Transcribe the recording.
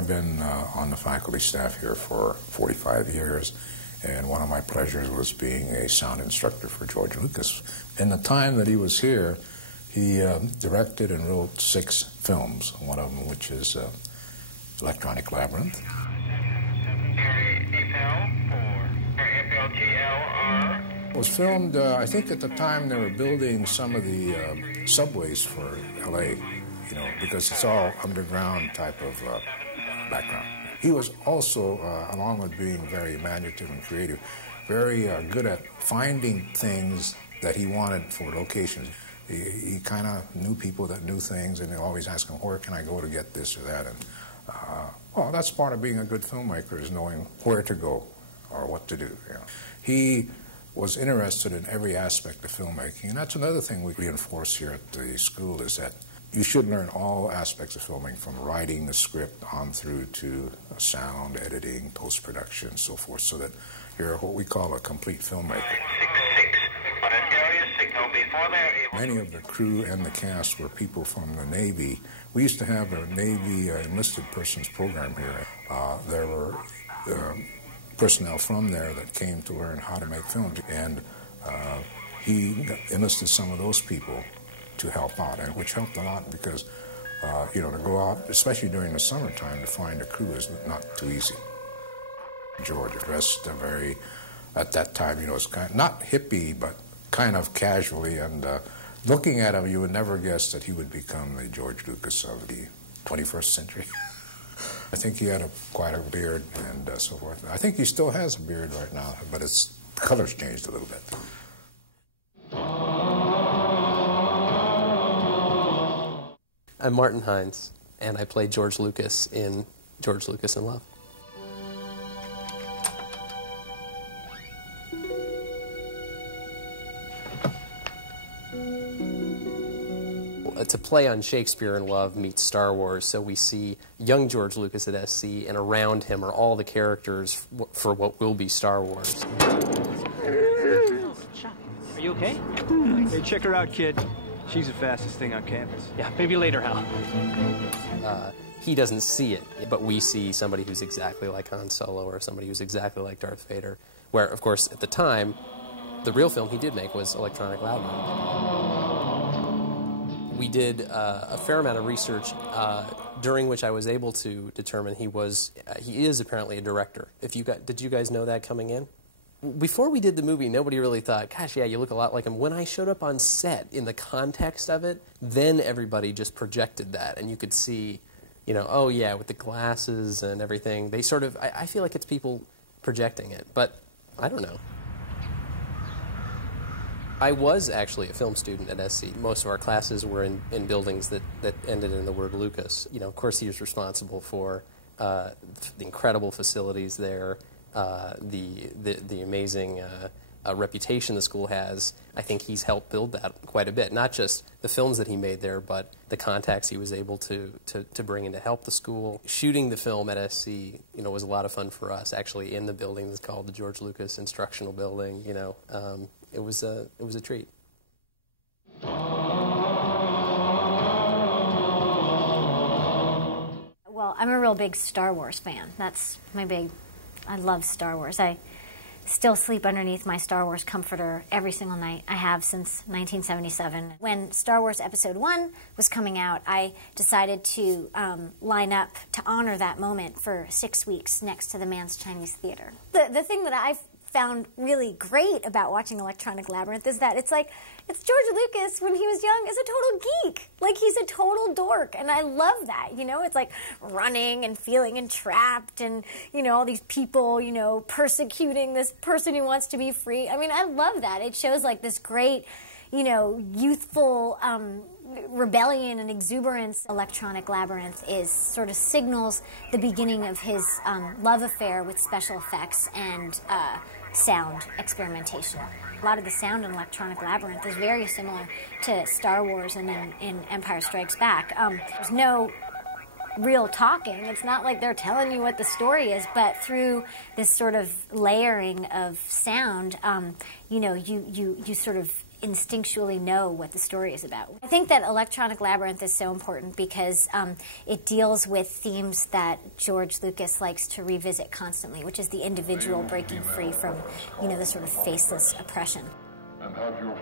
I've been on the faculty staff here for 45 years, and one of my pleasures was being a sound instructor for George Lucas. In the time that he was here, he directed and wrote 6 films, one of them which is Electronic Labyrinth. It was filmed, I think at the time they were building some of the subways for L.A., you know, because it's all underground type of background. He was also, along with being very imaginative and creative, very good at finding things that he wanted for locations. He kind of knew people that knew things, and they always ask him, where can I go to get this or that? And, well, that's part of being a good filmmaker, is knowing where to go or what to do. You know. He was interested in every aspect of filmmaking, and that's another thing we reinforce here at the school, is that you should learn all aspects of filming, from writing the script on through to sound, editing, post-production, so forth, so that you're what we call a complete filmmaker. Many of the crew and the cast were people from the Navy. We used to have a Navy enlisted persons program here. There were personnel from there that came to learn how to make films, and he enlisted some of those people to help out, and which helped a lot because, you know, to go out, especially during the summertime, to find a crew is not too easy. George dressed very, at that time, you know, it's kind of, not hippie, but kind of casually, and looking at him, you would never guess that he would become the George Lucas of the 21st century. I think he had quite a beard and so forth. I think he still has a beard right now, but its color's changed a little bit. I'm Martin Hines, and I play George Lucas in George Lucas in Love. It's a play on Shakespeare in Love meets Star Wars, so we see young George Lucas at SC, and around him are all the characters for what will be Star Wars. Are you okay? Hey, check her out, kid. She's the fastest thing on campus. Yeah, maybe later, Hal. He doesn't see it, but we see somebody who's exactly like Han Solo or somebody who's exactly like Darth Vader, where, of course, at the time, the real film he did make was Electronic Labyrinth. We did a fair amount of research during which I was able to determine he is apparently a director. Did you guys know that coming in? Before we did the movie, nobody really thought, gosh, yeah, you look a lot like him. When I showed up on set in the context of it, then everybody just projected that, and you could see, you know, oh yeah, with the glasses and everything. They sort of, I feel like it's people projecting it, but I don't know. I was actually a film student at SC. Most of our classes were in buildings that ended in the word Lucas. You know, of course, he was responsible for the incredible facilities there, the amazing reputation the school has. I think he's helped build that quite a bit. Not just the films that he made there, but the contacts he was able to bring in to help the school. Shooting the film at SC, you know, was a lot of fun for us. Actually, in the building that's called the George Lucas Instructional Building, you know. It was a treat. Well, I'm a real big Star Wars fan. That's my I love Star Wars. I still sleep underneath my Star Wars comforter every single night. I have since 1977. When Star Wars Episode 1 was coming out, I decided to line up to honor that moment for 6 weeks next to the Mann's Chinese Theater. The thing that I've found really great about watching Electronic Labyrinth is that it's George Lucas when he was young is a total geek. Like, he's a total dork, and I love that, you know? It's like running and feeling entrapped and, you know, all these people, you know, persecuting this person who wants to be free. I mean, I love that. It shows, like, this great, you know, youthful rebellion and exuberance. Electronic Labyrinth sort of signals the beginning of his love affair with special effects and sound experimentation. A lot of the sound in Electronic Labyrinth is very similar to Star Wars and in Empire Strikes Back. There's no real talking. It's not like they're telling you what the story is, but through this sort of layering of sound, you know, you sort of instinctually know what the story is about. I think that Electronic Labyrinth is so important because it deals with themes that George Lucas likes to revisit constantly, which is the individual breaking free from, the sort of faceless oppression. And have your